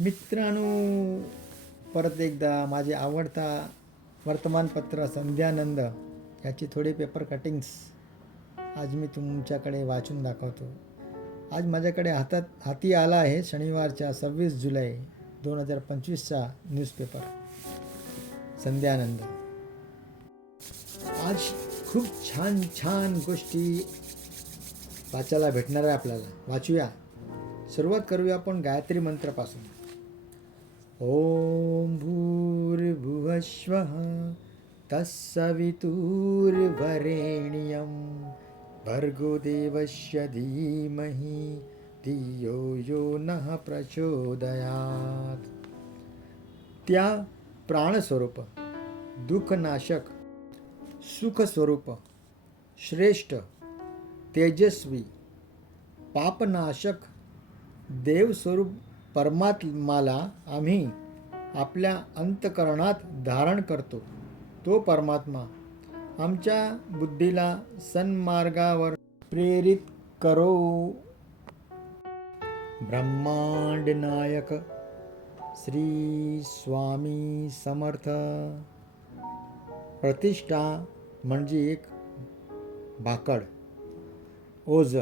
मित्रांनो, परत एकदा माझे आवडता वर्तमानपत्र संध्यानंद याची थोडी पेपर कटिंग्स आज मी तुमच्याकडे वाचून दाखवतो. आज माझ्याकडे हाती आला आहे शनिवारच्या 26 जुलै 2025चा न्यूजपेपर संध्यानंद. आज खूप छान छान गोष्टी वाचायला भेटणार आहे आपल्याला. वाचूया. सुरुवात करूया आपण गायत्री मंत्रापासून. ओम भूर्भुवः स्वः तत्सवितुर्वरेण्यं भर्गो देवस्य धीमहि धियो यो नः प्रचोदयात्. त्या प्राणस्वरूप, दुःखनाशक, सुखस्वरूप, श्रेष्ठ, तेजस्वी, पापनाशक देवस्वरूप परमात्माला आम्ही आपल्या अंतःकरणात धारण करतो. तो परमात्मा आमच्या बुद्धीला सन्मार्गावर प्रेरित करो. ब्रह्मांड नायक श्री स्वामी समर्थ. प्रतिष्ठा म्हणजे एक भाकड, ओझ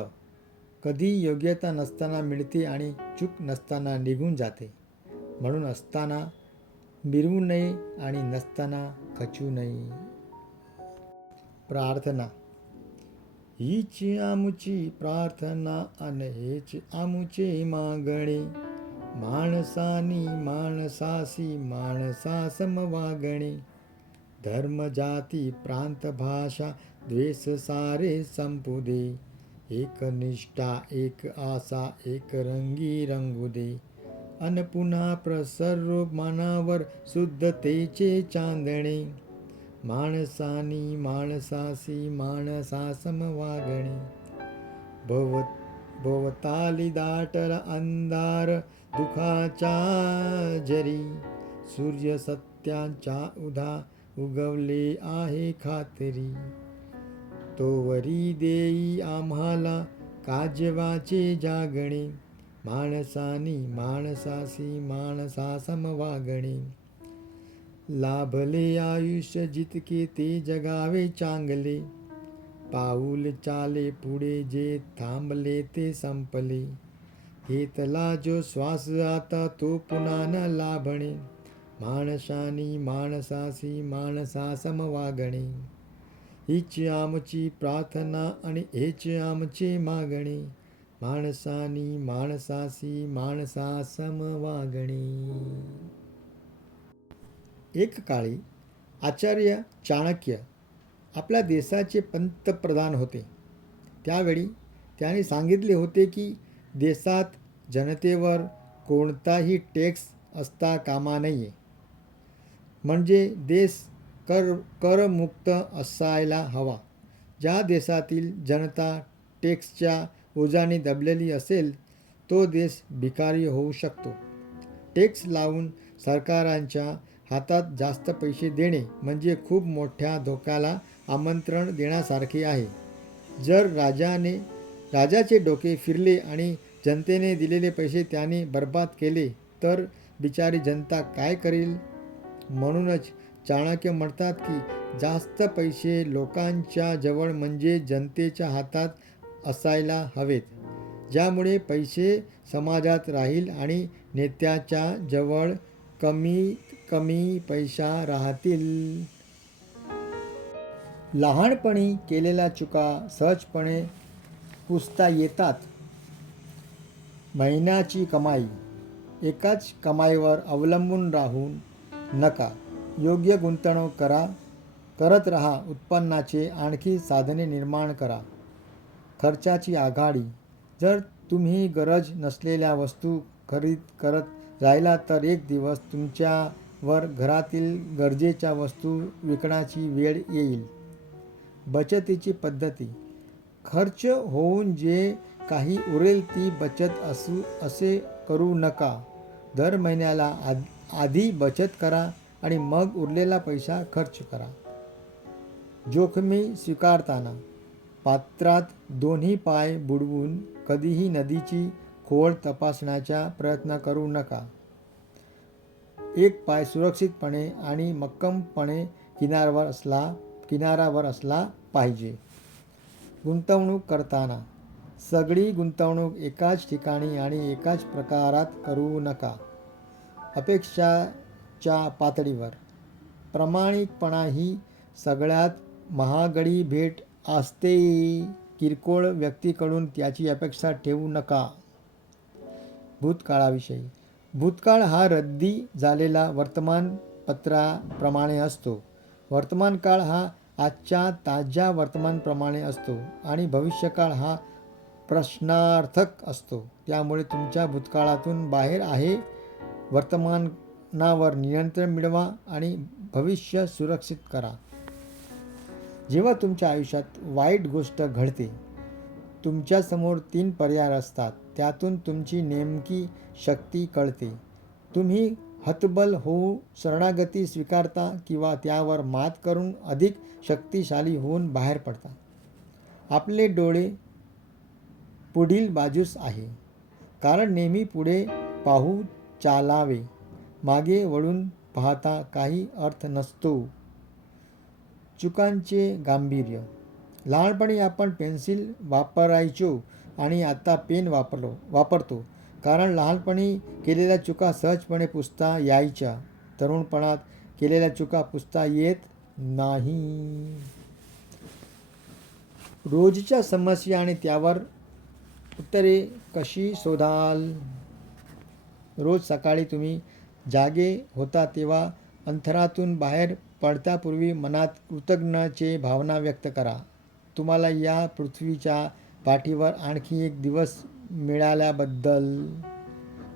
कधी योग्यता नसताना मिळते आणि चूक नसताना निघून जाते. म्हणून असताना मिरवू नये आणि नसताना खचू नये. प्रार्थना. हीच आमुची प्रार्थना आणि हेच आमुचे मागणे. माणसानी माणसासी माणसा समवागणे. धर्म जाती प्रांत भाषा द्वेष सारे संपू दे. एक निष्ठा एक आशा एक रंगी रंगू दे. अन पुन्हा प्रसर्व मनावर शुद्धतेचे चांदणे. माणसानी माणसासी माणसा समवागणे. भवताली दाटल अंधार दुखाच्या जरी. सूर्य सत्याच्या उधा उगवले आहे खात्री. तोवरी देई आम्हाला काजवाचे जागणे. माणसानी माणसासी माणसा समवागणे. लाभले आयुष्य जितके ते जगावे चांगले. पाऊल चाले पुढे जे थांबले ते संपले. घेतला जो श्वास आता तो पुन्हा न लाभणे. माणसानी माणसासी माणसा समवागणे. हीच आमची प्रार्थना आणि हेच आमचे मागणे. माणसानी माणसासी माणसा समवागणे. एक काळी आचार्य चाणक्य आपल्या देशाचे पंतप्रधान होते. त्यावेळी त्यांनी सांगितले होते की देशात जनतेवर कोणताही टॅक्स असता कामा नये. म्हणजे देश करमुक्त असायला हवा. ज्या देशातील जनता टॅक्सच्या ओझाने दबलेली असेल तो देश भिकारी होऊ शकतो. टॅक्स लावून सरकारांच्या हातात जास्त पैसे देणे म्हणजे खूप मोठ्या धोक्याला आमंत्रण देण्यासारखे आहे. जर राजाचे डोके फिरले आणि जनतेने दिलेले पैसे त्याने बर्बाद केले तर बिचारी जनता काय करेल. म्हणूनच चाणक्य म्हणतात की जास्त पैसे लोकांच्या जवळ म्हणजे जनतेच्या हातात असायला हवेत. ज्यामुळे पैसे समाजात राहील आणि नेत्याच्या जवळ कमीत कमी पैसा राहतील. लहानपणी केलेल्या चुका सहजपणे पुसता येतात. महिन्याची कमाई. एकाच कमाईवर अवलंबून राहू नका. योग्य गुंतवणूक करत राहा. उत्पन्नाचे आणखी साधने निर्माण करा. खर्चाची आघाडी. जर तुम्ही गरज नसलेल्या वस्तू खरेदी करत राहिला तर एक दिवस तुमच्यावर घरातील गरजेच्या वस्तू विकण्याची वेळ येईल. बचतीची पद्धती. खर्च होऊन जे काही उरेल ती बचत असे करू नका. दर महिन्याला आधी बचत करा आणि मग उरलेला पैसा खर्च करा. जोखमी स्वीकारताना पात्रात दोन्ही पाय बुडवून कधीही नदीची खोल तपासण्याचा प्रयत्न करू नका. एक पाय सुरक्षितपणे आणि मक्कमपणे किनारावर असला पाहिजे. गुंतवणूक करताना सगळी गुंतवणूक एकाच ठिकाणी आणि एकाच प्रकारात करू नका. अपेक्षाच्या पातळीवर प्रामाणिकपणा ही सगळ्यात महागडी भेट असते. किरकोळ व्यक्तीकडून त्याची अपेक्षा ठेवू नका. भूतकाळाविषयी भूतकाळ हा रद्दी झालेला वर्तमानपत्राप्रमाणे असतो. वर्तमानकाळ हा आजच्या ताज्या वर्तमानप्रमाणे असतो आणि भविष्यकाळ हा प्रश्नार्थक असतो. त्यामुळे तुमच्या भूतकाळातून बाहेर आहे वर्तमानावर नियंत्रण मिळवा आणि भविष्य सुरक्षित करा. जेव्हा तुमच्या आयुष्यात वाईट गोष्ट घडते, तुमच्यासमोर 3 पर्याय असतात. त्यातून तुमची नेमकी शक्ती कळते. तुम्ही हतबल होऊन शरणागती स्वीकारता किंवा त्यावर मात करून अधिक शक्तिशाली होऊन बाहेर पडता. आपले डोळे पुढील बाजूस आहे, कारण नेहमी पुढे पाहू चालावे. मागे वळून पाहता काही अर्थ नसतो. चुकांचे गांभीर्य लहानपणी आपण पेन्सिल वापरायचो आणि आता पेन वापरतो, कारण लहानपणी केलेल्या चुका सहजपणे पुसता यायच्या. तरुणपणात केलेल्या चुका पुसता येत नाही. रोजच्या समस्या आणि त्यावर उत्तरे कशी शोधाल? रोज सकाळी तुम्ही जागे होता तेव्हा अंतरातून बाहेर पडण्यापूर्वी मनात कृतज्ञतेची भावना व्यक्त करा. तुम्हाला या पृथ्वीच्या पाठीवर आणखी एक दिवस मिळाल्याबद्दल.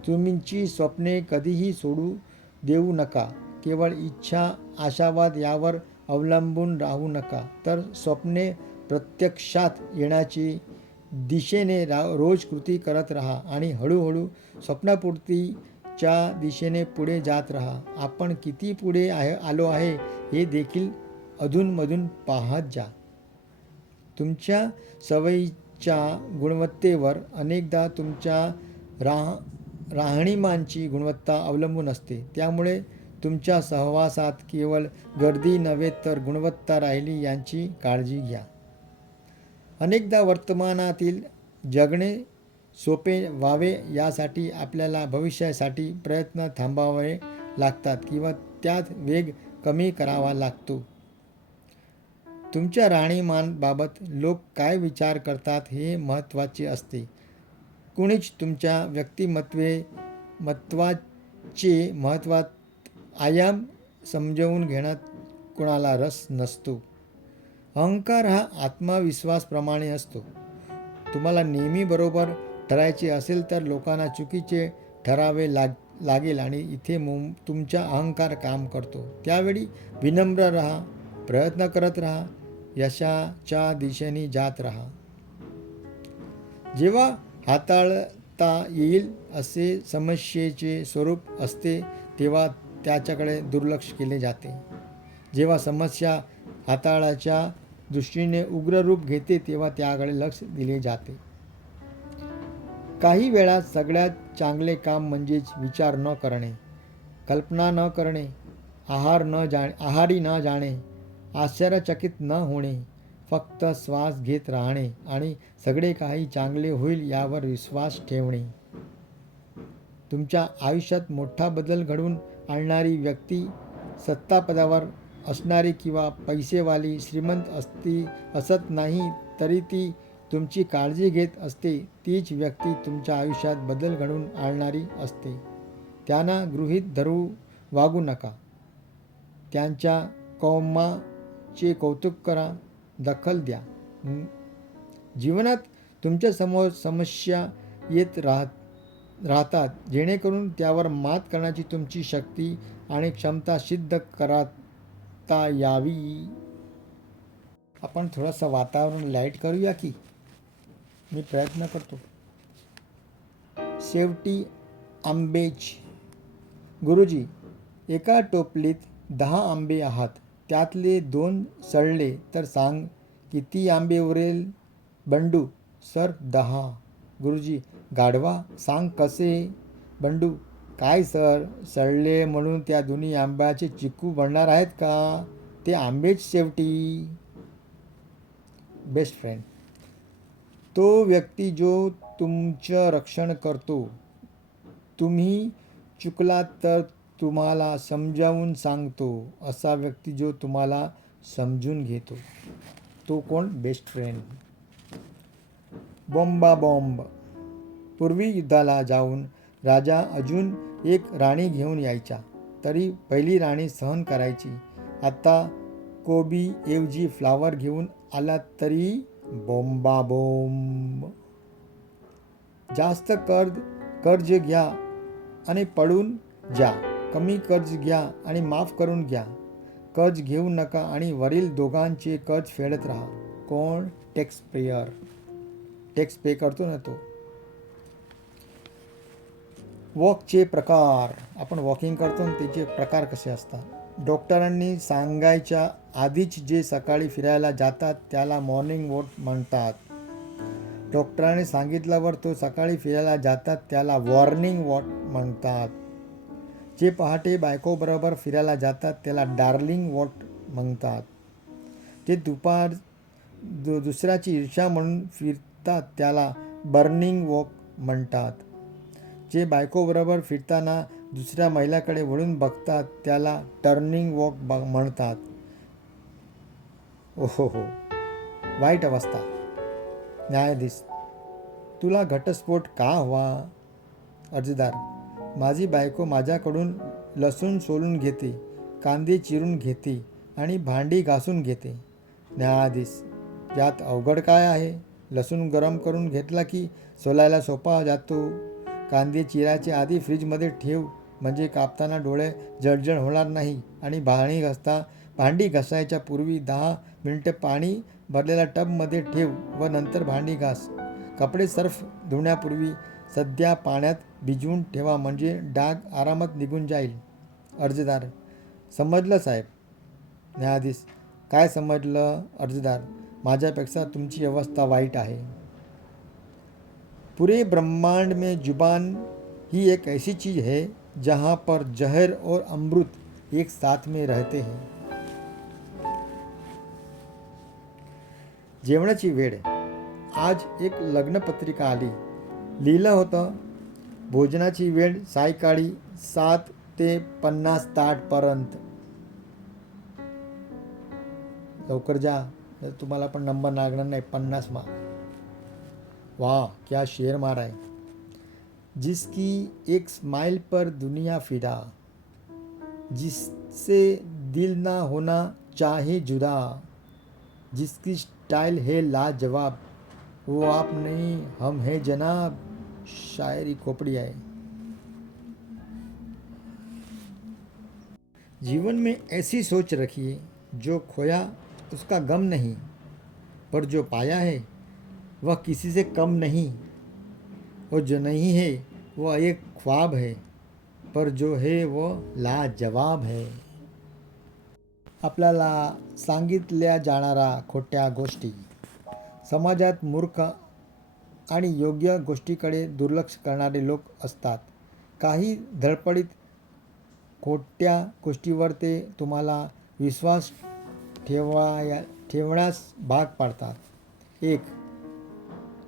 तुमची स्वप्ने कधीही सोडू देऊ नका. केवळ इच्छा, आशावाद यावर अवलंबून राहू नका, तर स्वप्ने प्रत्यक्षात येण्याची दिशेने रोज कृती करत राहा आणि हळूहळू स्वप्नपूर्तीच्या दिशेने पुढे जात राहा. आपण किती पुढे आलो आहे हे देखील अधूनमधून पाहत जा. तुमच्या सवयीच्या गुणवत्तेवर अनेकदा तुमच्या राहणीमानाची गुणवत्ता अवलंबून असते. त्यामुळे तुमच्या सहवासात केवळ गर्दी नव्हे तर गुणवत्ता राहिली याची काळजी घ्या. अनेकदा वर्तमानातील जगणे सोपे व्हावे यासाठी आपल्याला भविष्यासाठी प्रयत्न थांबवावे लागतात किंवा त्यात वेग कमी करावा लागतो. तुमच्या राहणीमानाबाबत लोक काय विचार करतात हे महत्त्वाचे असते. कुणीच तुमच्या व्यक्तिमत्वाचे आयाम समजून घेण्यात कुणाला रस नसतो. अहंकार हा आत्मविश्वासाप्रमाणे असतो. तुम्हाला नेहमी बरोबर ठरायचे असेल तर लोकांना चुकीचे ठरावे लागेल आणि इथे तुमचा अहंकार काम करतो. त्यावेळी विनम्र राहा, प्रयत्न करत राहा, यशाच्या दिशेने जात राहा. जेव्हा हाताळता येईल असे समस्येचे स्वरूप असते तेव्हा त्याच्याकडे दुर्लक्ष केले जाते. जेव्हा समस्या हाताळाच्या दृष्टीने उग्र रूप घेते तेव्हा त्याकडे लक्ष दिले जाते. काही वेळा सगळ्यात चांगले काम म्हणजेच विचार न करणे, कल्पना न करणे, आहारी न जाणे, आश्चर्यचकित न होणे, फक्त श्वास घेत राहणे आणि सगळे काही चांगले होईल यावर विश्वास ठेवणे. तुमच्या आयुष्यात मोठा बदल घडवून आणणारी व्यक्ती सत्तापदावर असणारी किंवा पैसेवाली श्रीमंत असत नाही तरी ती तुमची काळजी घेत असते. तीच व्यक्ती तुमच्या आयुष्यात बदल घडवून आणणारी असते. त्यांना गृहीत धरू वागू नका. त्यांच्या कामाचे कौतुक करा, दखल द्या. जीवनात तुमच्यासमोर समस्या येत राहतात जेणेकरून त्यावर मात करण्याची तुमची शक्ती आणि क्षमता सिद्ध करता यावी. आपण थोडंसं वातावरण लाईट करूया की? मी प्रयत्न करतो. शेवटी आंबेच. गुरुजी, एका टोपलीत 10 आंबे आहात. त्यातले 2 सडले तर सांग किती आंबे उरेल? बंडू, सर 10. गुरुजी, गाढवा, सांग कसे? बंडू, काय सर, सडले म्हणून त्या दोन्ही आंब्याचे चिकू बनणार आहेत का? ते आंबेच शेवटी. बेस्ट फ्रेंड, तो व्यक्ती जो तुमचं रक्षण करतो. तुम्ही चुकलात तर तुम्हाला समजावून सांगतो. असा व्यक्ती जो तुम्हाला समजून घेतो. तो कोण? Best friend. बॉम्ब. पूर्वी युद्धाला जाऊन राजा अजून एक राणी घेऊन यायचा, तरी पहिली राणी सहन करायची. आता कोबी ऐवजी फ्लावर घेऊन आला तरी बॉम्ब. जास्त कर्ज घ्या आणि पळून जा. कमी कर्ज घ्या आणि माफ करून घ्या. कर्ज घेऊ नका आणि वरील दोघांचे कर्ज फेडत राहा. कोण? Tax pair. टॅक्स पे करतो ना तो. वॉकचे प्रकार. आपण वॉकिंग करतो ना, त्याचे प्रकार कसे असतात? डॉक्टरांनी सांगायच्या आधीच जे सकाळी फिरायला जातात त्याला मॉर्निंग वॉक म्हणतात. डॉक्टरांनी सांगितल्यावर तो सकाळी फिरायला जातात त्याला वॉर्निंग वॉक म्हणतात. जे पहाटे बायकोबरोबर फिरायला जातात त्याला डार्लिंग वॉक म्हणतात. जे दुसऱ्याची ईर्ष्या म्हणून फिरतात त्याला बर्निंग वॉक म्हणतात. जे बायकोबरोबर फिरताना दुसऱ्या महिलाकडे वळून बघतात त्याला टर्निंग वॉक म्हणतात. ओहो, वाईट अवस्था. न्यायाधीश, तुला घटस्फोट का हवा? अर्जदार, माझी बायको माझ्याकडून लसूण सोलून घेते, कांदे चिरून घेते आणि भांडी घासून घेते. न्यायाधीश, यात अवघड काय आहे? लसूण गरम करून घेतला की सोलायला सोपा जातो. कांदे चिरायचे आधी फ्रीजमध्ये ठेव, म्हणजे कापताना डोळे जळजळ होणार नाही. आणि भांडी घासायच्या पूर्वी 10 मिनिटे पाणी भरलेल्या टबमध्ये ठेव व नंतर भांडी घास. कपडे सर्फ धुण्यापूर्वी सध्या पाण्यात भिजवून ठेवा, म्हणजे डाग आरामात निघून जाईल. अर्जदार, समजलं साहेब. न्यायाधीश, काय समजलं? अर्जदार, माझ्यापेक्षा तुमची अवस्था वाईट आहे. पूरे ब्रह्मांड में जुबान ही एक ऐसी चीज़ है जहाँ पर जहर और अमृत एक साथ में रहते हैं. जेवणाची वेळ. आज एक लग्नपत्रिका आली. लिहिलं होतं, भोजनाची वेळ सायंकाळी 7 ते 50 ताटपर्यंत. लवकर जा, तुम्हाला पण नंबर लागणार नाही. 50 मार्क. वाह, क्या शेर मारा है. जिसकी एक स्माइल पर दुनिया फिदा, जिससे दिल ना होना चाहे जुदा, जिसकी स्टाइल है लाजवाब, वो आप नहीं हम है जनाब. शायरी खोपड़ी आहे. जीवन में ऐसी सोच रखिए, जो खोया उसका गम नहीं, पर जो पाया है वह किसी से कम नहीं. और जो नहीं है वह एक ख्वाब है, पर जो है वह लाजवाब है. आपल्याला सांगितल्या जाणाऱ्या खोट्या गोष्टी. समाजात मूर्ख आणि योग्य गोष्टीकडे दुर्लक्ष करणारे लोक असतात. काही धडपडीत खोट्या गोष्टीवर ते तुम्हाला विश्वास ठेवण्यास भाग पाडतात. 1.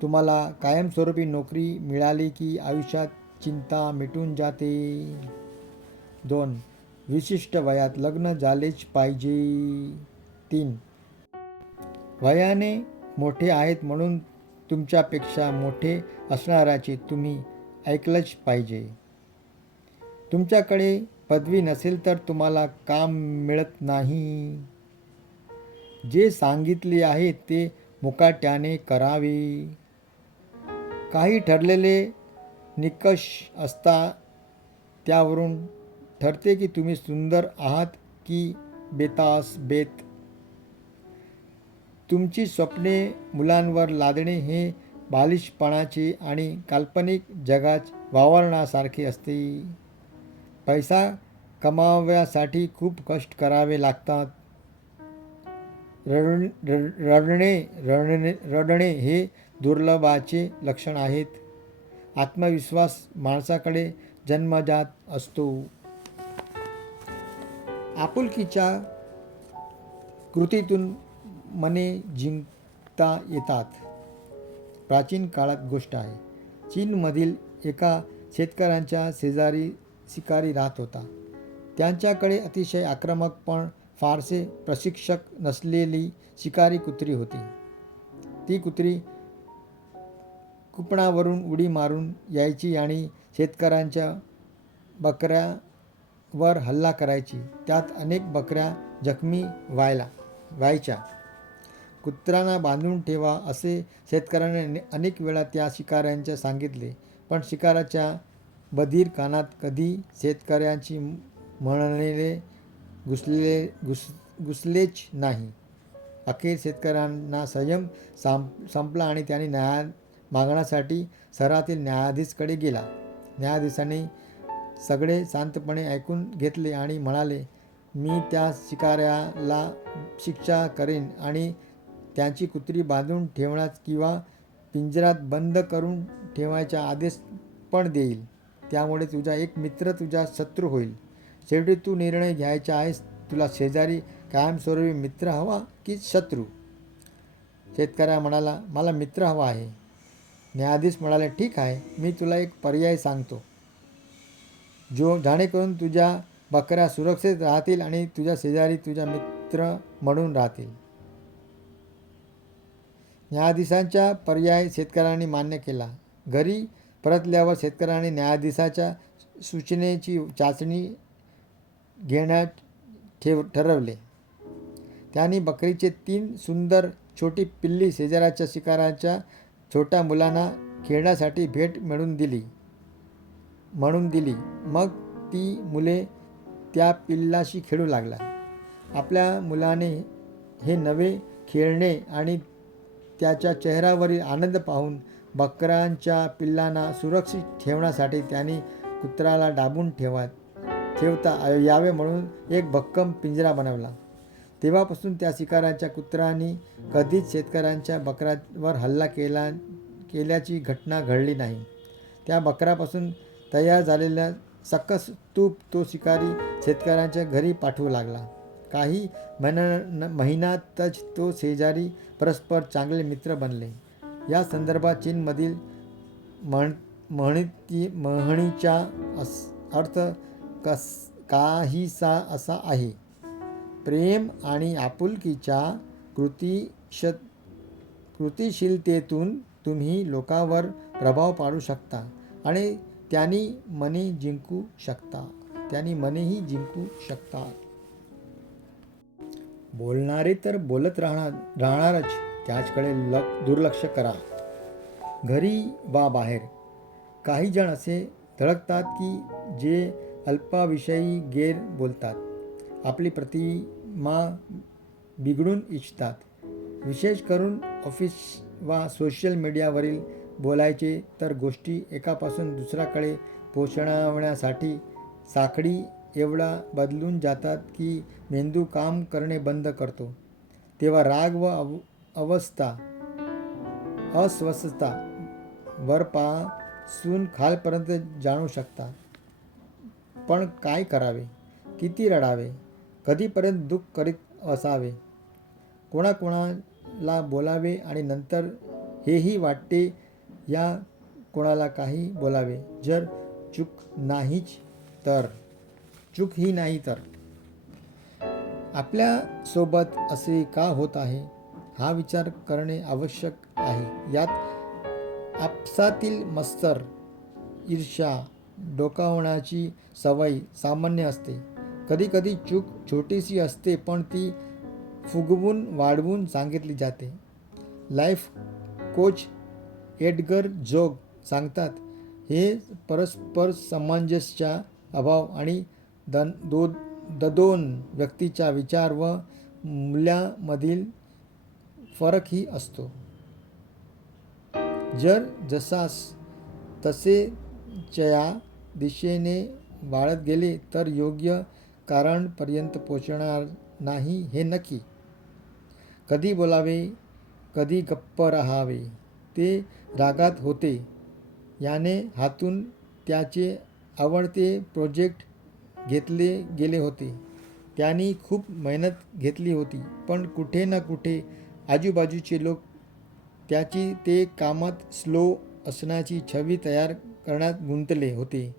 तुम्हाला कायमस्वरूपी नोकरी मिळाली की आयुष्यात चिंता मिटून जाते. 2. विशिष्ट वयात लग्न झालेच पाहिजे. 3. वयाने मोठे आहेत म्हणून तुमच्यापेक्षा मोठे असणाऱ्याचे तुम्ही ऐकलंच पाहिजे. तुमच्याकडे पदवी नसेल तर तुम्हाला काम मिळत नाही. जे सांगितले आहे ते मुकाट्याने करावे. काही ठरलेले निकष असतात, त्यावरून ठरते की तुम्ही सुंदर आहात की बेत. तुमची स्वप्ने मुलांवर लादणे हे बालिशपणाचे आणि काल्पनिक जगात वावरण्यासारखे असते. पैसा कमावण्यासाठी खूप कष्ट करावे लागतात. रडणे हे दुर्लभाचे लक्षण आहेत. आत्मविश्वास माणसाकडे जन्मजात असतो. आपुलकीच्या कृतीतून मने जिंकता येतात. प्राचीन काळात गोष्ट आहे. चीनमधील एका शेतकऱ्यांच्या शेजारी शिकारी राहत होता. त्यांच्याकडे अतिशय आक्रमक पण फारसे प्रशिक्षक नसलेली शिकारी कुत्री होती. ती कुत्री कुपणावरून उडी मारून यायची आणि शेतकऱ्यांच्या बकऱ्यावर हल्ला करायची. त्यात अनेक बकऱ्या जखमी व्हायच्या. कुत्र्यांना बांधून ठेवा असे शेतकऱ्याने अनेक वेळा त्या शिकाऱ्यांच्या सांगितले, पण शिकाऱ्याच्या बधीर कानात कधी शेतकऱ्यांची म्हणणे घुसलेच नाही. अखेर शेतकऱ्यांना संयम संपला आणि त्यांनी न्याय मागण्यासाठी शहरातील न्यायाधीशाकडे गेला. न्यायाधीशाने सगळे शांतपणे ऐकून घेतले आणि म्हणाले, मी त्या शिकाऱ्याला शिक्षा करेन आणि त्यांची कुत्री बांधून ठेवण्यास किंवा पिंजऱ्यात बंद करून ठेवायचा आदेश पण देईल. त्यामुळे तुझा एक मित्र तुझा शत्रू होईल. शेवटी तू निर्णय घ्यायचा आहेस. तुला शेजारी कायमस्वरूपी मित्र हवा की शत्रू? शेतकऱ्या म्हणाला, मला मित्र हवा आहे. न्यायाधीश म्हणाले, ठीक आहे, मी तुला एक पर्याय सांगतो, जेणेकरून तुझ्या बकऱ्या सुरक्षित राहतील आणि तुझ्या शेजारी तुझा मित्र म्हणून राहतील. न्यायाधीशांचा पर्याय शेतकऱ्यांनी मान्य केला. घरी परतल्यावर शेतकऱ्यांनी न्यायाधीशाच्या सूचनेची चाचणी घेण्यात ठरवले. त्यांनी बकरीचे 3 सुंदर छोटी पिल्ली शेजाऱ्याच्या शिकाऱ्याच्या छोट्या मुलांना खेळण्यासाठी भेट म्हणून दिली. मग ती मुले त्या पिल्लाशी खेळू लागला. आपल्या मुलाने हे नवे खेळणे आणि त्याच्या चेहऱ्यावरील आनंद पाहून बकऱ्यांच्या पिल्लांना सुरक्षित ठेवण्यासाठी त्यांनी कुत्र्याला दाबून ठेवता यावे म्हणून एक भक्कम पिंजरा बनवला. तेव्हापासून त्या शिकाऱ्याच्या कुत्र्यांनी कधीच शेतकऱ्यांच्या बकऱ्यावर हल्ला केल्याची घटना घडली नाही. त्या बकऱ्यापासून तयार झालेल्या सकस तूप तो शिकारी शेतकऱ्यांच्या घरी पाठवू लागला. काही महिन्यातच तो शेजारी परस्पर चांगले मित्र बनले. या संदर्भात चीनमधील म्हणीचा अर्थ काहीसा असा आहे, प्रेम आणि आपुलकीच्या कृतिशीलतेतून तुम्ही लोकांवर प्रभाव पाडू शकता आणि त्यांनी मने जिंकू शकता. बोलणारे तर बोलत राहणारच, त्याचकडे दुर्लक्ष करा. घरी वा बाहेर काही जण असे धडकतात की जे अल्पाविषयी गैर बोलतात, आपली प्रतिमा बिघडून इच्छितात. विशेष करून ऑफिस वा सोशल मीडियावरील बोलायचे तर गोष्टी एकापासून दुसऱ्याकडे पोहोचवण्यासाठी साखळी एवढा बदलून जातात की मेंदू काम करणे बंद करतो. तेव्हा राग व अस्वस्थता वरपासून खालपर्यंत जाणू शकता. पण काय करावे? किती रडावे? कधीपर्यंत दुःख करीत असावे? कोणाला बोलावे आणि नंतर हेही वाटते या कोणाला काही बोलावे? जर चूक ही नाही तर आपल्यासोबत असे का होत आहे? हा विचार करणे आवश्यक आहे. यात आपसातील मत्सर, ईर्ष्या, डोकावण्याची सवय सामान्य असते. कधीकधी चूक छोटीशी असते पण ती फुगवून वाढवून सांगितली जाते. लाईफ कोच एडगर जोग सांगतात, हे परस्पर सामंजस्याचा अभाव आणि दोन व्यक्तीच्या विचार व मूल्यांमधील फरकही असतो. जर जसास तसे च्या दिशेने वाढत गेले तर योग्य कारांपर्यंत पोहोचणार नाही हे नक्की. कधी बोलावे, कधी गप्प राहावे ते रागात होते याने हातून त्याचे आवडते प्रोजेक्ट घेतले गेले होते. त्यांनी खूप मेहनत घेतली होती, पण कुठे ना कुठे आजूबाजूचे लोक त्याची ते कामात स्लो असण्याची छवी तयार करण्यात गुंतले होते.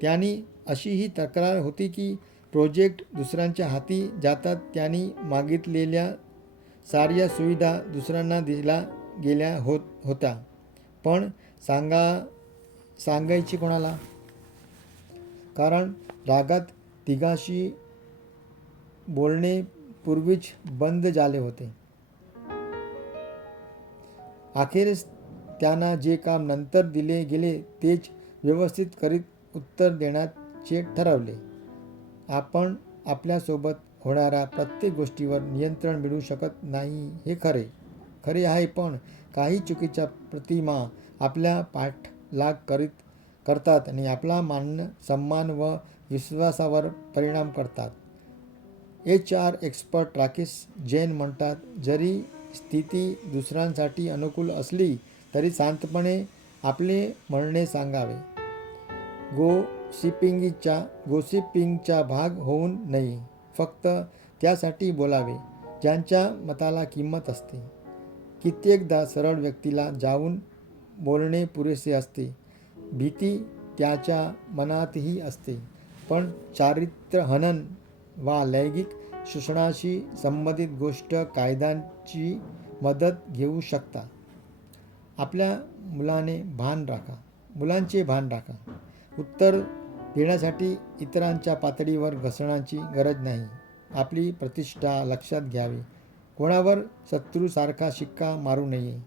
त्यांनी अशीही तक्रार होती की प्रोजेक्ट दुसऱ्यांच्या हाती जातात. त्यांनी मागितलेल्या साऱ्या सुविधा दुसऱ्यांना दिल्या गेल्या होत्या, पण सांगायची कोणाला? कारण रागात तिघाशी बोलणे पूर्वीच बंद झाले होते. अखेरीस त्यांना जे काम नंतर दिले गेले तेच व्यवस्थित करीत उत्तर देण्याचे ठरवले. आपण आपल्यासोबत होणाऱ्या प्रत्येक गोष्टीवर नियंत्रण मिळवू शकत नाही हे खरे आहे, पण काही चुकीच्या प्रतिमा आपल्या पाठलाग करतात आणि आपला मान सन्मान व विश्वासावर परिणाम करतात. HR एक्सपर्ट राकेश जैन म्हणतात, जरी स्थिती दुसऱ्यांसाठी अनुकूल असली तरी शांतपणे आपले म्हणणे सांगावे. गोसिपिंगचा भाग होऊ नये. फक्त त्यासाठी बोलावे ज्यांच्या मताला किंमत असते. कित्येकदा सरळ व्यक्तीला जाऊन बोलणे पुरेसे असते. भीती त्याच्या मनातही असते, पण चारित्र्यहनन वा लैंगिक शोषणाशी संबंधित गोष्ट कायद्याची मदत घेऊ शकता. आपल्या मुलांचे भान राखा. उत्तर देण्यासाठी इतरांच्या पातळीवर घसरण्याची गरज नाही. आपली प्रतिष्ठा लक्षात घ्यावी. कोणावर शत्रूसारखा शिक्का मारू नये.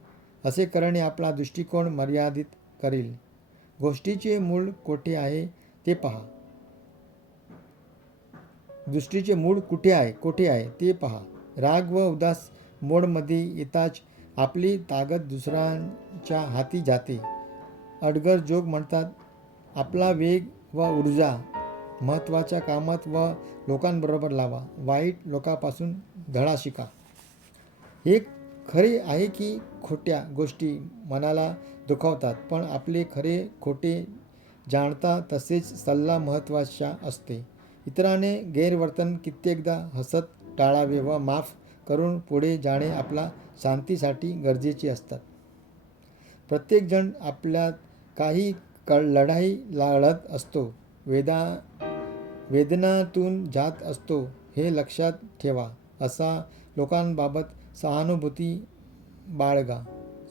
असे करणे आपला दृष्टिकोन मर्यादित करेल. गोष्टीचे मूळ कोठे आहे ते पहा. राग व उदास मोडमध्ये येताच आपली ताकद दुसऱ्यांच्या हाती जाते. एडगर जोग म्हणतात, आपला वेग व ऊर्जा महत्त्वाच्या कामात व लोकांबरोबर लावा. वाईट लोकांपासून धडा शिका. हे खरे आहे की खोट्या गोष्टी मनाला दुखावतात, पण आपले खरे खोटे जाणता तसेच सल्ला महत्त्वाचा असते. इतरांचे गैरवर्तन कित्येकदा हसत टाळावे व माफ करून पुढे जाणे आपल्या शांतीसाठी गरजेचे असतात. प्रत्येकजण आपल्यात काही लढाई लढत असतो, वेदनातून जात असतो हे लक्षात ठेवा. अशा लोकांबाबत सहानुभूती बाळगा.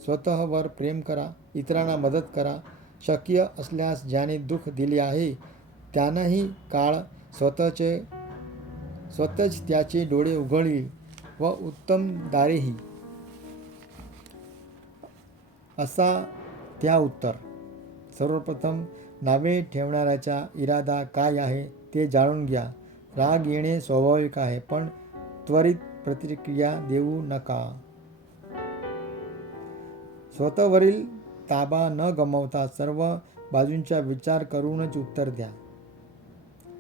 स्वतःवर प्रेम करा. इतरांना मदत करा. शक्य असल्यास ज्याने दुःख दिले आहे त्यांनाही काळ स्वतःच त्याचे डोळे उघडील व उत्तम दारेही. असा त्या उत्तर. सर्वप्रथम नावे ठेवणाऱ्याचा इरादा काय आहे ते जाणून घ्या. राग येणे स्वाभाविक आहे, पण त्वरित प्रतिक्रिया देऊ नका. स्वतःवरील ताबा न गमावता सर्व बाजूंचा विचार करूनच उत्तर द्या.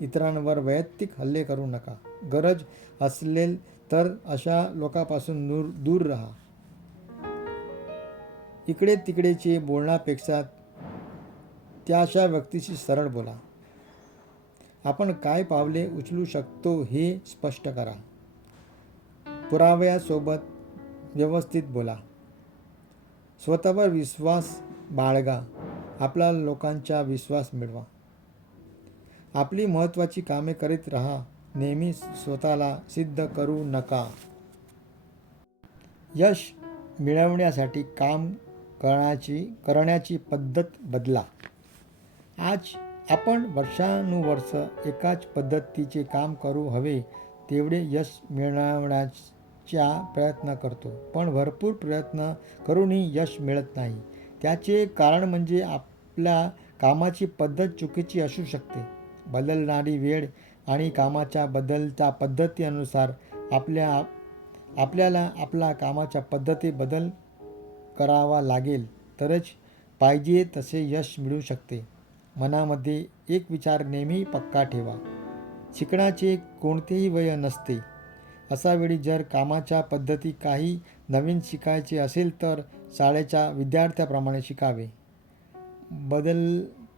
इतरांवर वैयक्तिक हल्ले करू नका. गरज असेल तर अशा लोकांपासून दूर राहा. इकडे तिकडेचे बोलण्यापेक्षा त्याशा व्यक्तीशी सरळ बोला. आपण काय पावले उचलू शकतो हे स्पष्ट करा. पुराव्यासोबत व्यवस्थित बोला. स्वतःवर विश्वास बाळगा. आपला लोकांचा विश्वास मिळवा. आपली महत्त्वाची कामे करीत राहा. नेहमी स्वतःला सिद्ध करू नका. यश मिळवण्यासाठी काम करण्याची पद्धत बदला. आज आपण वर्षानुवर्ष एकाच पद्धतीचे काम करू हवे तेवढे यश मिळवण्याचा प्रयत्न करतो, पण भरपूर प्रयत्न करूनही यश मिळत नाही. त्याचे कारण म्हणजे आपल्या कामाची पद्धत चुकीची असू शकते. बदलणारी वेळ आणि कामाच्या बदलत्या पद्धतीनुसार आपल्याला आपल्या कामाच्या पद्धती बदल करावा लागेल, तरच पाहिजे तसे यश मिळू शकते. मनामध्ये एक विचार नेहमी पक्का ठेवा. शिकण्याचे कोणतेही वय नसते. अशा वेळी जर कामाच्या पद्धती काही नवीन शिकायचे असेल तर शाळेच्या विद्यार्थ्याप्रमाणे शिकावे.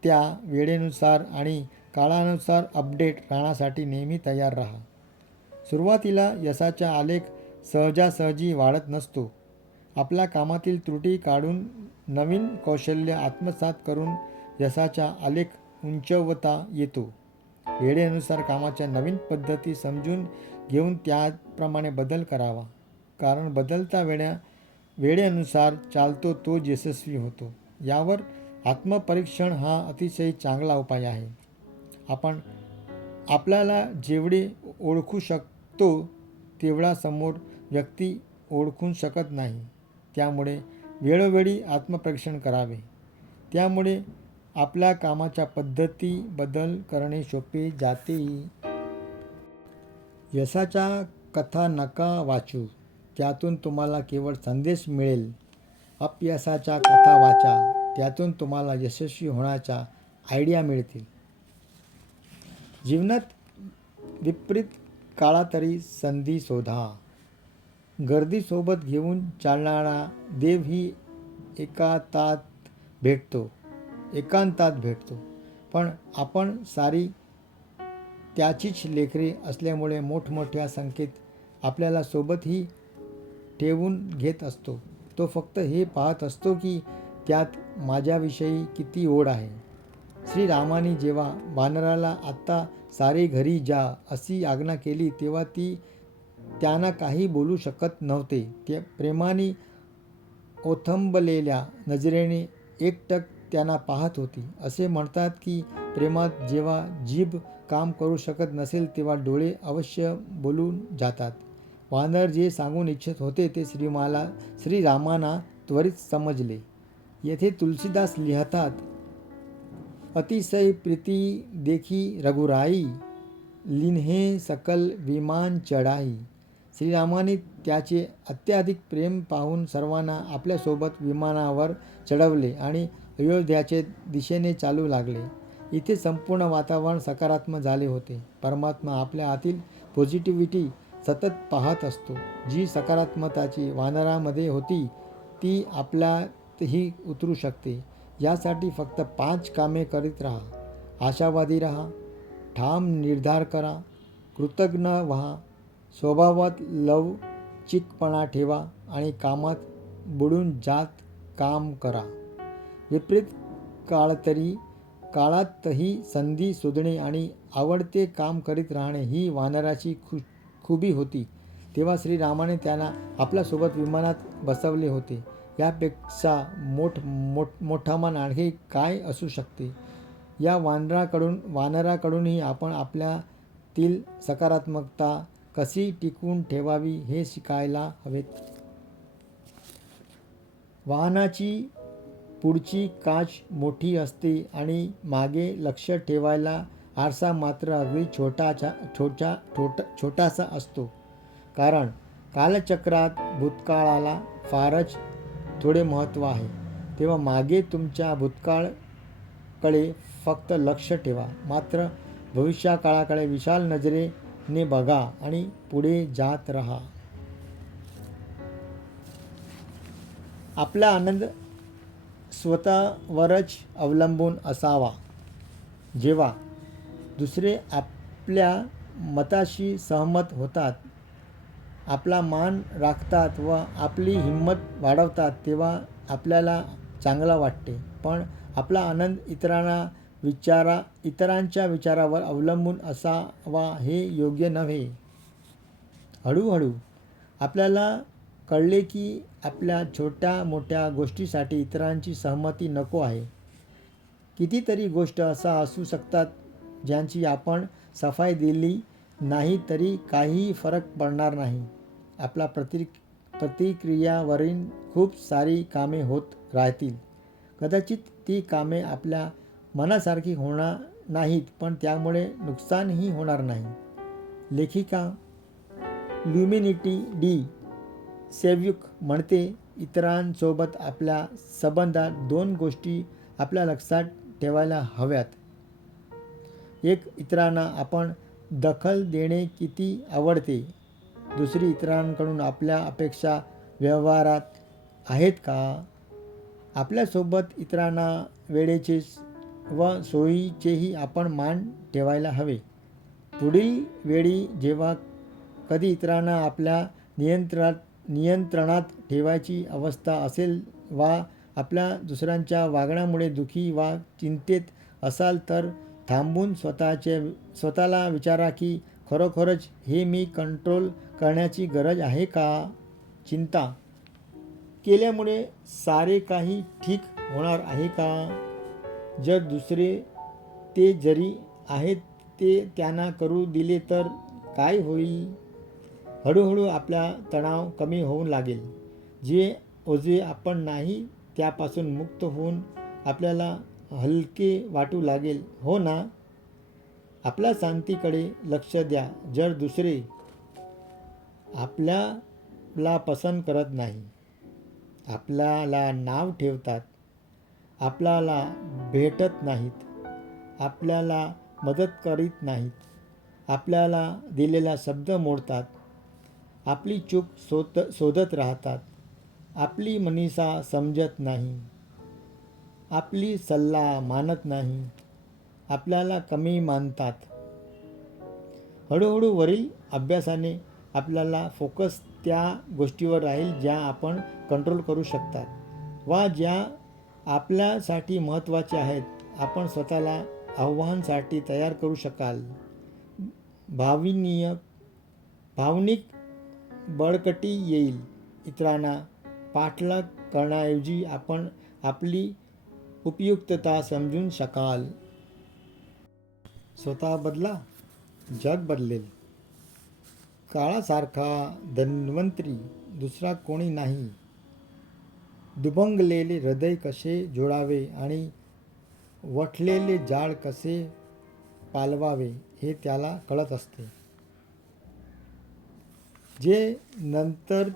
त्या वेळेनुसार आणि काळानुसार अपडेट राहण्यासाठी नेहमी तयार राहा. सुरुवातीला यशाचा आलेख सहजासहजी वाढत नसतो. आपल्या कामातील त्रुटी काढून नवीन कौशल्य आत्मसात करून यशाचा आलेख उंचवता येतो. वेळेनुसार कामाच्या नवीन पद्धती समजून घेऊन त्याप्रमाणे बदल करावा. कारण बदलता वेळेनुसार चालतो तो यशस्वी होतो. यावर आत्मपरीक्षण हा अतिशय चांगला उपाय आहे. आपण आपल्याला जेवढे ओळखू शकतो तेवढा समोर व्यक्ती ओळखू शकत नाही. त्यामुळे वेळोवेळी आत्मपरीक्षण करावे. त्यामुळे आपल्या कामाच्या पद्धती बदल करणे सोपे जाते. यशाच्या कथा नका वाचू. त्यातून तुम्हाला केवळ संदेश मिळेल. अपयशाच्या कथा वाचा. त्यातून तुम्हाला यशस्वी होण्याच्या आयडिया मिळतील. जीवनात विपरीत काळा तरी संधी शोधा. गर्दी सोबत घेऊन चालणारा देव ही एकांतात भेटतो. पण आपण सारी त्याचीच लेकरे असल्यामुळे मोठमोठ्या संख्येत आपल्याला सोबतही ठेवून घेत असतो. तो फक्त हे पाहत असतो की त्यात माझ्याविषयी किती ओढ आहे. श्रीरामाने जेव्हा वानराला आत्ता सारे घरी जा अशी आज्ञा केली तेव्हा ती त्यांना काही बोलू शकत नव्हते. ते प्रेमाने ओथंबलेल्या नजरेने एकटक त्यांना पाहत होती. असे म्हणतात की प्रेमात जेव्हा जीभ काम करू शकत नसेल तेव्हा डोळे अवश्य बोलून जातात. वानर जे सांगू इच्छित होते ते श्रीरामांना त्वरित समजले. येथे तुलसीदास लिहितात, अतिशय प्रीती देखी रघुराई, लिन्हे सकल विमान चढाई. श्रीरामाने त्याचे अत्याधिक प्रेम पाहून सर्वांना आपल्यासोबत विमानावर चढवले आणि अयोध्याच्या दिशेने चालू लागले. इथे संपूर्ण वातावरण सकारात्मक झाले होते. परमात्मा आपल्या आतील पॉझिटिव्हिटी सतत पाहत असतो. जी सकारात्मकताची वानरामध्ये होती ती आपल्यातही उतरू शकते. यासाठी फक्त 5 कामे करीत राहा. आशावादी राहा, ठाम निर्धार करा, कृतज्ञ व्हा, स्वभावात लवचिकपणा ठेवा आणि कामात बुडून जात काम करा. विपरीत काळातही संधी शोधणे आणि आवडते काम करीत राहणे ही वानराची खूबी होती. तेव्हा श्रीरामाने त्यांना आपल्यासोबत विमानात बसवले होते. यापेक्षा मोठा मान आणखी काय असू शकते. या वानराकडूनही आपण आपल्यातील सकारात्मकता कशी टिकवून ठेवावी हे शिकायला हवेत. वाहनाची पुढची काच मोठी असते आणि मागे लक्ष ठेवायला आरसा मात्र अगदी छोटासा असतो. कारण कालचक्रात भूतकाळाला फारच थोडे महत्त्व आहे. तेव्हा मागे तुमच्या भूतकाळाकडे फक्त लक्ष ठेवा, मात्र भविष्यकाळाकडे विशाल नजरेने बघा आणि पुढे जात राहा. आपला आनंद स्वतःवरच अवलंबून असावा. जेव्हा दुसरे आपल्या मताशी सहमत होतात, आपला मान राखतात व आपली हिंमत वाढवतात तेव्हा आपल्याला चांगलं वाटते. पण आपला आनंद इतरांच्या विचारावर अवलंबून असावा हे योग्य नव्हे. हळूहळू आपल्याला कळले की आपल्या छोट्या मोठ्या गोष्टीसाठी इतरांची सहमती नको आहे. कितीतरी गोष्टी अशा असू शकतात ज्यांची आपण सफाई दिली नाही तरी काहीही फरक पडणार नाही. आपल्या प्रतिक्रियावरील खूप सारी कामे होत राहतील. कदाचित ती कामे आपल्या मनासारखी होणार नाहीत पण त्यामुळे नुकसानही होणार नाही. लेखिका ल्युमिनिटी डी सेव्युक म्हणते, इतरांसोबत आपल्या संबंधात 2 गोष्टी आपल्या लक्षात ठेवायला हव्यात. एक, इतरांना आपण दखल देणे किती आवडते. दुसरी, इतरांकडून आपल्या अपेक्षा व्यवहारात आहेत का. आपल्यासोबत इतरांना वेळेचे व सोयीचेही आपण मान ठेवायला हवे. पुढील वेळी जेव्हा कधी इतरांना आपल्या नियंत्रणात ठेवायची अवस्था असेल वा आपल्या दुसऱ्यांच्या वागण्यामुळे दुःखी वा चिंतेत असाल तर थांबून स्वतःला विचारा की खरोखरच हे मी कंट्रोल करण्याची गरज आहे का? चिंता केल्यामुळे सारे काही ठीक होणार आहे का? जर दुसरे ते जरी आहेत ते त्यांना करू दिले तर काय होईल? हळूहळू आपला तणाव कमी होऊ लागेल. जे ओझे आपण नाही त्यापासून मुक्त होऊन आपल्याला हलके वाटू लागेल, हो ना? आपल्या शांतीकडे लक्ष द्या. जर दुसरे आपल्याला पसंत करत नाही, आपल्याला नाव ठेवतात, आपल्याला भेटत नाहीत, आपल्याला मदत करीत नाहीत, आपल्याला दिलेला शब्द मोडतात, आपली चूक शोधत राहतात, आपली मनीषा समजत नाही, आपली सल्ला मानत नाही, आपल्याला कमी मानतात. हळूहळू वरील अभ्यासाने आपल्याला फोकस त्या गोष्टीवर राहील ज्या आपण कंट्रोल करू शकतात वा ज्या आपल्यासाठी महत्त्वाचे आहेत. आपण स्वतःला आव्हानासाठी तयार करू शकाल. भावनिक बळकटी येईल. इतरांना पाठलाग करण्याऐवजी आपण आपली उपयुक्तता समजून शकाल. स्वतः बदला, जग बदलेल. काळासारखा धन्वंतरी दुसरा कोणी नाही. दुभंगलेले हृदय कसे जोडावे आणि वठलेले जाळ कसे पालवावे हे त्याला कळत असते. जे नंतर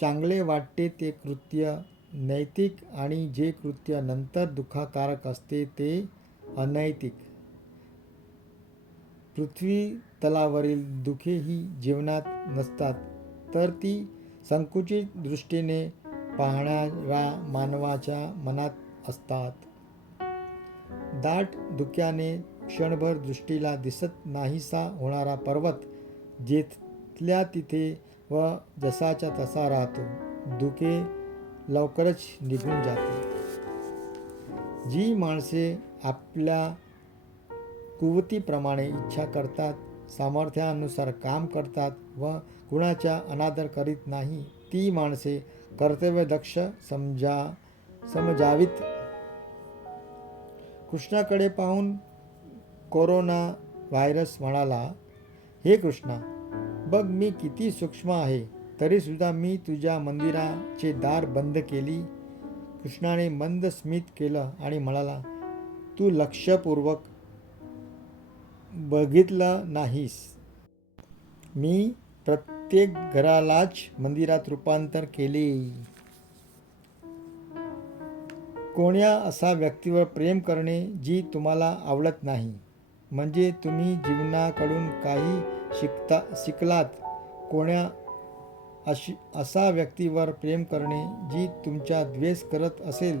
चांगले वाटते ते कृत्य नैतिक आणि जे कृत्य नंतर दुःखकारक असते ते अनैतिक. पृथ्वी तलावरील दुःखे ही जीवनात नसतात तर ती संकुचित दृष्टीने पाहणाऱ्या मानवाच्या मनात असतात. दाट धुक्याने क्षणभर दृष्टीला दिसत नाहीसा होणारा पर्वत जिथल्या तिथे व जसाच्या तसा राहतो. धुके लवकरच निघून जाते. जी माणसे आपल्या कुवतीप्रमाणे इच्छा करतात, सामर्थ्यानुसार काम करतात व कुणाचा अनादर करीत नाही ती माणसे कर्तव्यदक्ष समजावीत. कृष्णाकडे पाहून कोरोना व्हायरस म्हणाला, हे कृष्णा, बघ मी किती सूक्ष्म आहे, तरीसुद्धा मी तुझ्या मंदिराचे दार बंद केली. कृष्णाने मंद स्मित केलं आणि म्हणाला, तू लक्षपूर्वक बघितलं नाहीस. मी प्रत्येक घरालाच मंदिरात रूपांतर केले. कोण्या अशा व्यक्तीवर प्रेम करणे जी तुम्हाला आवडत नाही म्हणजे तुम्ही जीवनाकडून काही शिकलात. कोण्या अशा व्यक्तीवर प्रेम करणे जी तुमचा द्वेष करत असेल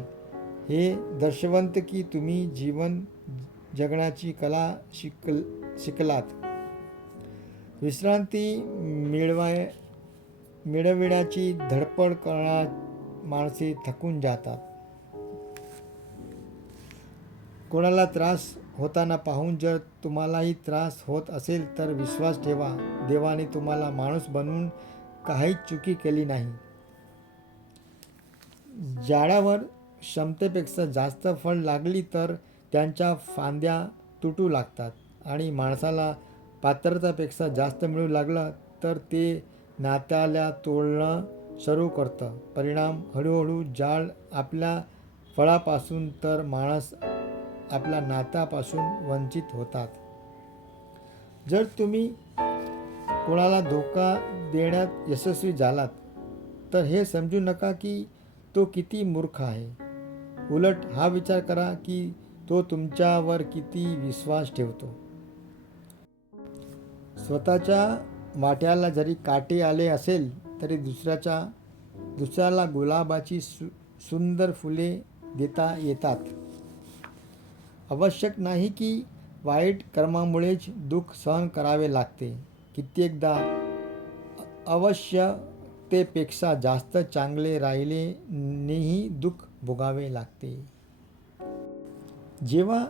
हे दर्शवंत की तुम्ही जीवन जगण्याची कला शिकलात. विश्रांती मिळविण्याची धडपड करणारी माणसे थकून जातात. कोणाला त्रास होताना पाहून जर तुम्हालाही त्रास होत असेल तर विश्वास ठेवा, देवाने तुम्हाला माणूस बनवून काहीच चुकी केली नाही. झाडावर क्षमतेपेक्षा जास्त फळ लागली तर त्यांच्या फांद्या तुटू लागतात आणि माणसाला पात्रतेपेक्षा जास्त मिळू लागलं तर ते नात्याला तोडणं सुरू करतं. परिणाम हळूहळू झाड आपल्या फळापासून तर माणस आपल्या नात्यापासून वंचित होतात. जर तुम्ही कोणाला धोका देण्यात यशस्वी झालात तर हे समजू नका की तो किती मूर्ख आहे. उलट हा विचार करा की तो तुमच्यावर किती विश्वास ठेवतो. स्वतःच्या वाट्याला जरी काटे आले असेल तरी दुसऱ्याला गुलाबाची सुंदर फुले देता येतात. आवश्यक नाही की वाईट कर्मामुळेच दुःख सहन करावे लागते. कित्येकदा आवश्यकतेपेक्षा जास्त चांगले राहिलेनेही दुःख भोगावे लागते. जेव्हा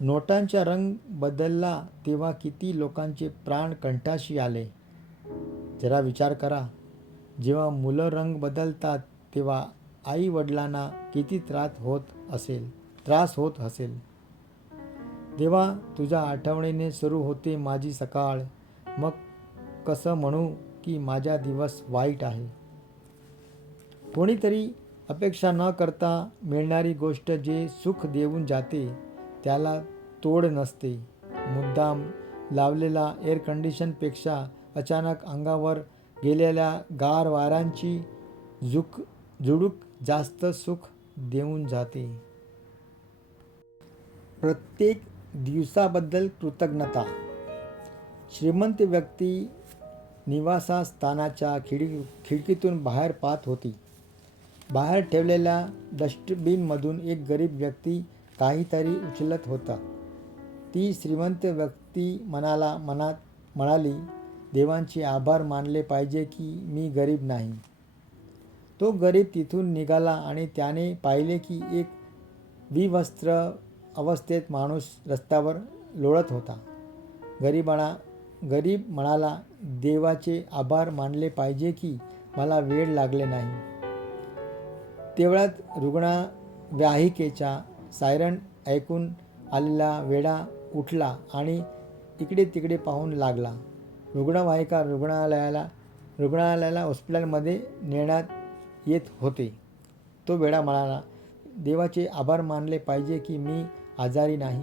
नोटांचा रंग बदलला तेव्हा किती लोकांचे प्राण कंठाशी आले. जरा विचार करा. जेव्हा मुलं रंग बदलतात तेव्हा आई वडिलांना किती त्रास होत असेल. तेव्हा तुझ्या आठवणीने सुरू होते माझी सकाळ. मग कसं म्हणू की माझा दिवस वाईट आहे. कोणीतरी अपेक्षा न करता मिळणारी गोष्ट जे सुख देऊन जाते त्याला तोड नसते. मुद्दाम लावलेला एअर कंडिशनपेक्षा अचानक अंगावर गेलेल्या गार वाऱ्यांची झुळूक जास्त सुख देऊन जाते. प्रत्येक दिवसाबद्दल कृतज्ञता. श्रीमंत व्यक्ती निवासस्थानाच्या खिडकीतून बाहेर पाहत होती. बाहेर ठेवलेल्या डस्टबिनमधून एक गरीब व्यक्ती काहीतरी उचलत होता. ती श्रीमंत व्यक्ती मनात म्हणाली, देवांचे आभार मानले पाहिजे की मी गरीब नाही. तो गरीब तिथून निघाला आणि त्याने पाहिले की एक विवस्त्र अवस्थेत माणूस रस्त्यावर लोळत होता. गरीब म्हणाला, देवाचे आभार मानले पाहिजे की मला वेळ लागले नाही. तेवढ्यात रुग्णवाहिकेचा सायरन ऐकून आलेला वेडा उठला आणि इकडे तिकडे पाहून लागला. रुग्णवाहिका रुग्णालयाला हॉस्पिटलमध्ये नेण्यात येत होते. तो वेडा म्हणाला, देवाचे आभार मानले पाहिजे की मी आजारी नाही.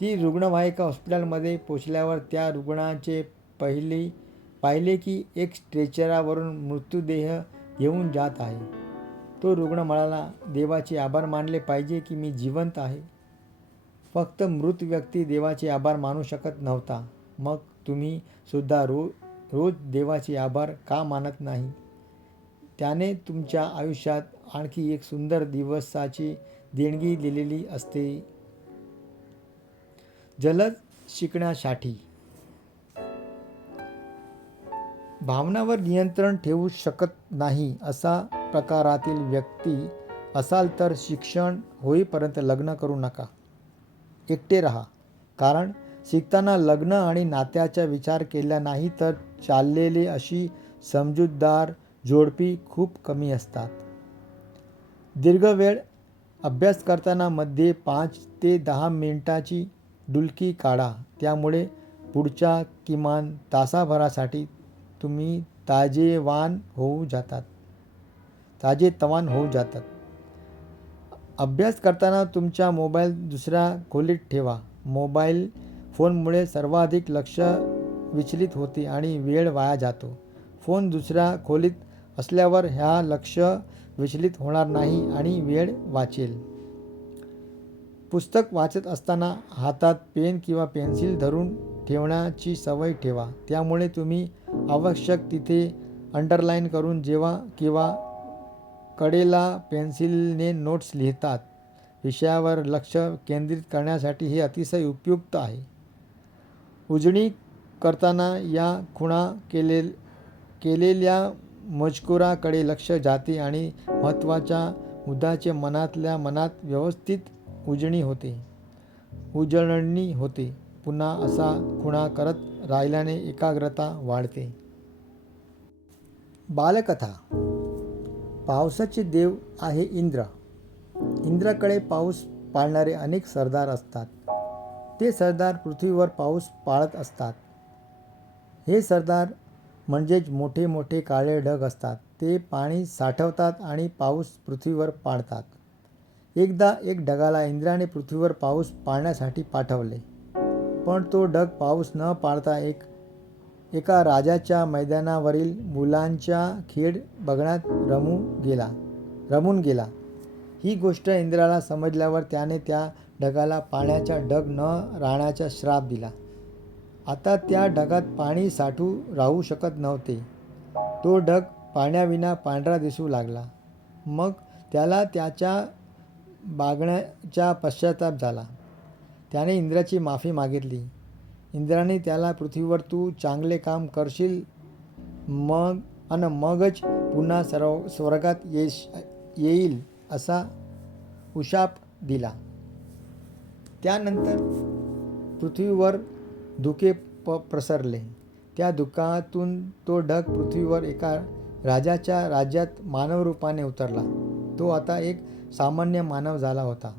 ती रुग्णवाहिका हॉस्पिटलमध्ये पोचल्यावर त्या रुग्णाचे पाहिले की एक स्ट्रेचरावरून मृत्यूदेह घेऊन जात आहे. तो रुग्ण म्हणाला, देवाचे आभार मानले पाहिजे की मी जिवंत आहे. फक्त मृत व्यक्ती देवाचे आभार मानू शकत नव्हता. मग तुम्ही सुद्धा रोज देवाचे आभार का मानत नाही? त्याने तुमच्या आयुष्यात आणखी एक सुंदर दिवसाची देणगी दिलेली असते. जलद शिकण्यासाठी. भावनांवर नियंत्रण ठेवू शकत नाही अशा प्रकारातील व्यक्ती असाल तर शिक्षण होईपर्यंत लग्न करू नका. एकटे राहा. कारण शिकताना लग्न आणि नात्याचा विचार केला नाही तर चाललेली अशी समजूतदार जोडपी खूप कमी असतात. दीर्घ वेळ अभ्यास करताना मध्ये 5 ते 10 मिनिटाची डुलकी काढा. त्यामुळे पुढच्या किमान तासाभरासाठी तुम्ही ताजेतवान होऊ जातात. अभ्यास करताना तुमचा मोबाईल दुसऱ्या खोलीत ठेवा. मोबाईल फोनमुळे सर्वाधिक लक्ष विचलित होते आणि वेळ वाया जातो. फोन दुसऱ्या खोलीत असल्यावर लक्ष विचलित होणार नाही आणि वेळ वाचेल. पुस्तक वाचत असताना हातात पेन किंवा पेन्सिल धरून ठेवण्याची सवय ठेवा. त्यामुळे तुम्ही आवश्यक तिथे अंडरलाईन करून किंवा कडेला पेन्सिलने नोट्स लिहितात. विषयावर लक्ष केंद्रित करण्यासाठी हे अतिशय उपयुक्त आहे. उजळणी करताना या खुणा केलेल्या मजकुराकडे लक्ष जाते आणि महत्त्वाच्या मुद्द्याचे मनातल्या मनात व्यवस्थित उजळणी होते. पुन्हा असा खुणा करत राहिल्याने एकाग्रता वाढते. बालकथा. पावसाचे देव आहे इंद्र. इंद्राकडे पाऊस पाडणारे अनेक सरदार असतात. ते सरदार पृथ्वीवर पाऊस पाडत असतात. हे सरदार म्हणजेच मोठे मोठे काळे ढग असतात. ते पाणी साठवतात आणि पाऊस पृथ्वीवर पाडतात. एकदा एक ढगाला इंद्राने पृथ्वीवर पाऊस पाडण्यासाठी पाठवले. पण तो ढग पाऊस न पाडता एका राजाच्या मैदानावरील मुलांचा खेळ बघण्यात रमून गेला. ही गोष्ट इंद्राला समजल्यावर त्याने त्या ढगाला पाण्याचा ढग न राहण्याचा श्राप दिला. आता त्या ढगात पाणी राहू शकत नव्हते. तो ढग पाण्याविना पांढरा दिसू लागला. मग त्याला त्याच्या बागण्याचा पश्चाताप झाला. त्याने इंद्राची माफी मागितली. इंद्राने त्याला पृथ्वीवर तू चांगले काम करशील मगच पुन्हा स्वर्गात येईल असा उशाप दिला. त्यानंतर पृथ्वीवर धुके प्रसरले. त्या दुःखातून तो ढग पृथ्वीवर एका राजाच्या राज्यात मानवरूपाने उतरला. तो आता एक सामान्य मानव झाला होता.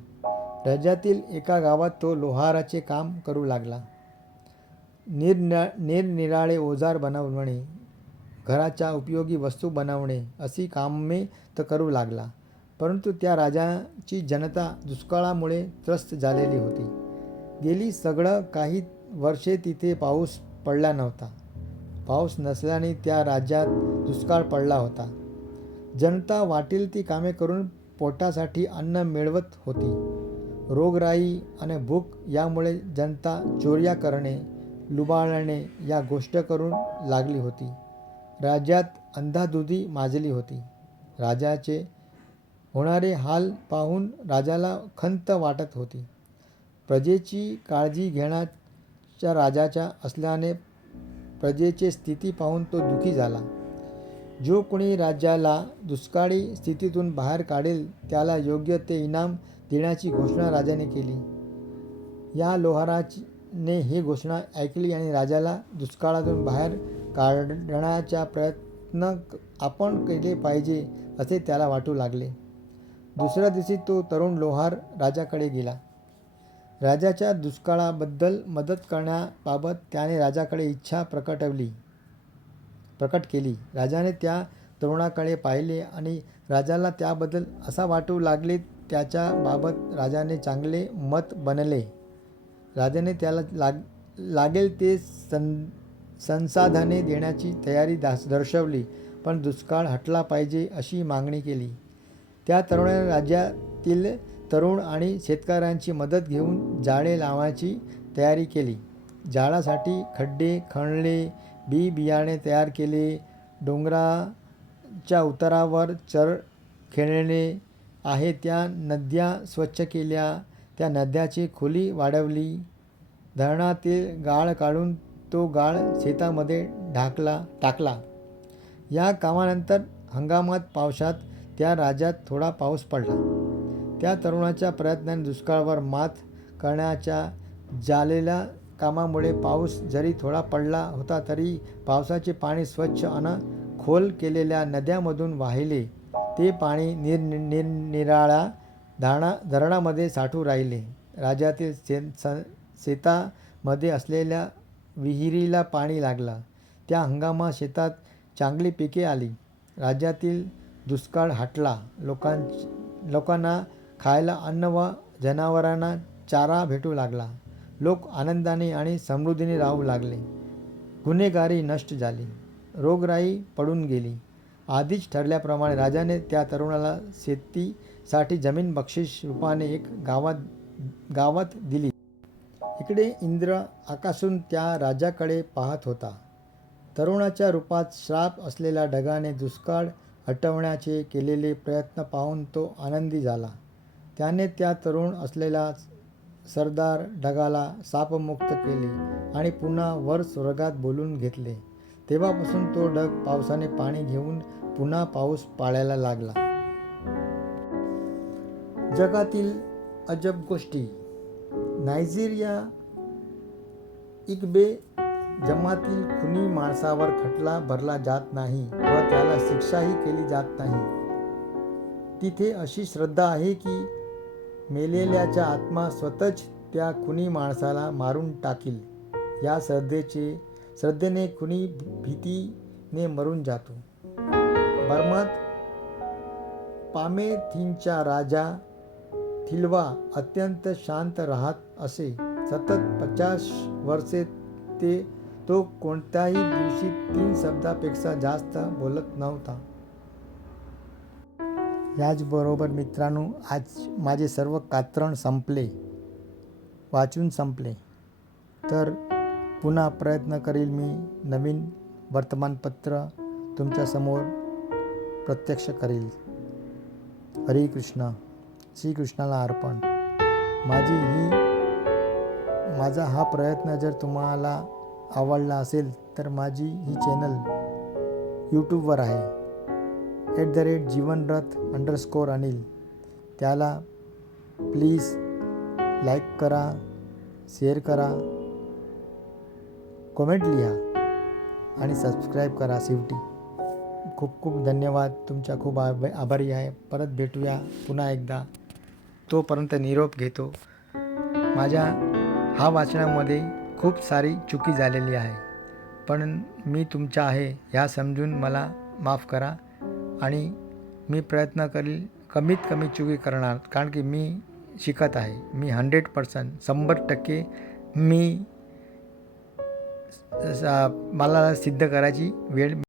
राज्यातील एका गावात तो लोहाराचे काम करू लागला. निरनिराळे ओजार बनवणे, घराच्या उपयोगी वस्तू बनवणे अशी कामे तर करू लागला. परंतु त्या राजाची जनता दुष्काळामुळे त्रस्त झालेली होती. गेली सगळं काही वर्षे तिथे पाऊस पडला नव्हता. पाऊस नसल्याने त्या राज्यात दुष्काळ पडला होता. जनता वाटेल ती कामे करून पोटासाठी अन्न मिळवत होती. रोगराई आणि भूक यामुळे जनता चोऱ्या करणे, लुबाडणे या गोष्टी करून लागली होती. राज्यात अंधाधुंदी माजली होती. राजाचे होणारे हाल पाहून राजाला खंत वाटत होती. प्रजेची काळजी घेण्याच्या राजाच्या असल्याने प्रजेची स्थिती पाहून तो दुःखी झाला. जो कोणी राज्याला दुष्काळी स्थितीतून बाहेर काढेल त्याला योग्य ते इनाम देण्याची घोषणा राजाने केली. या लोहाराने ही घोषणा ऐकली आणि राजाला दुष्काळातून बाहेर काढण्याचा प्रयत्न आपण केले पाहिजे असे त्याला वाटू लागले. दुसऱ्या दिवशी तो तरुण लोहार राजाकडे गेला. राजाच्या दुष्काळाबद्दल मदत करण्याबाबत त्याने राजाकडे इच्छा प्रकट केली. राजाने त्या तरुणाकडे पाहिले आणि राजाला त्याबद्दल असा वाटू लागले. त्याच्या बाबत राजाने चांगले मत बनले. राजाने त्याला लागेल ते संसाधने देण्याची तयारी दर्शवली, पण दुष्काळ हटला पाहिजे अशी मागणी केली. त्या तरुणाने राज्यातील तरुण आणि शेतकऱ्यांची मदत घेऊन जाळे लावण्याची तयारी केली. जाळासाठी खड्डे खणले, बियाणे तयार केले, डोंगराच्या उतारावर खेळणे आहे त्या नद्या स्वच्छ केल्या, त्या नद्याची खोली वाढवली, धरणातील गाळ काढून तो गाळ शेतामध्ये टाकला. या कामानंतर हंगामात पावसात त्या राज्यात थोडा पाऊस पडला. त्या तरुणाच्या प्रयत्नाने दुष्काळावर मात करण्याच्या झालेल्या कामामुळे पाऊस जरी थोडा पडला होता तरी पावसाचे पाणी स्वच्छ आणि खोल केलेल्या नद्यांमधून वाहिले. ते पाणी निरनिराळ्या धरणामध्ये साठू राहिले. राज्यातील शेतामध्ये असलेल्या विहिरीला पाणी लागलं. त्या हंगामात शेतात चांगली पिके आली. राज्यातील दुष्काळ हटला. लोकांना खायला अन्न व जनावरांना चारा भेटू लागला. लोक आनंदाने आणि समृद्धीने राहू लागले. गुन्हेगारी नष्ट झाली. रोगराई पडून गेली. आधीच ठरल्याप्रमाणे राजाने त्या तरुणाला शेतीसाठी जमीन बक्षीस रूपाने एक गावात दिली. इकडे इंद्र आकाशातून त्या राजाकडे पाहत होता. तरुणाच्या रूपात श्राप असलेल्या ढगाने दुष्काळ हटवण्याचे केलेले प्रयत्न पाहून तो आनंदी झाला. त्याने त्या तरुण असलेल्या सरदार ढगाला शापमुक्त केले आणि पुन्हा वर स्वर्गात बोलवून घेतले. तेव्हापासून तो ढग पावसाने पाणी घेऊन पुन्हा पाऊस पाडायला लागला. जगातील अजब गोष्टी. नायजेरिया इग्बे जमातील खुनी माणसावर खटला भरला जात नाही व त्याला शिक्षाही केली जात नाही. तिथे अशी श्रद्धा आहे की मेलेल्याचा आत्मा स्वतःच त्या खुनी माणसाला मारून टाकील. या श्रद्धेने खुनी भीतीने मरून जातो. बर्मात पामेथिनचा राजा थिल्वा अत्यंत शांत राहत असे. सतत 50 वर्षे तो कोणत्याही दिवशी 3 शब्दापेक्षा जास्त बोलत नव्हता. याचबरोबर मित्रांनो, आज माझे सर्व कात्रण वाचून संपले. तर पुन्हा प्रयत्न करील मी नवीन वर्तमानपत्र तुमच्यासमोर प्रत्यक्ष करील. हरे कृष्ण. श्रीकृष्णाला अर्पण. माझा हा प्रयत्न जर तुम्हाला आवडला असेल तर माझी ही चॅनल यूट्यूबवर आहे @जीवनरथ_अनिल. त्याला प्लीज लाईक करा, शेअर करा, कमेंट लिहा आणि सबस्क्राईब करा. शेवटी खूप खूप धन्यवाद. तुमच्या खूप आभारी आहे. परत भेटूया पुन्हा एकदा. तोपर्यंत निरोप घेतो. माझ्या हा वाचनामध्ये खूप सारी चुकी झालेली आहे, पण मी तुमचा आहे ह्या समजून मला माफ करा आणि मी प्रयत्न करील कमीत कमी चुकी करणार, कारण की मी शिकत आहे. मी 100% 100% मी मला सिद्ध करायची वेळ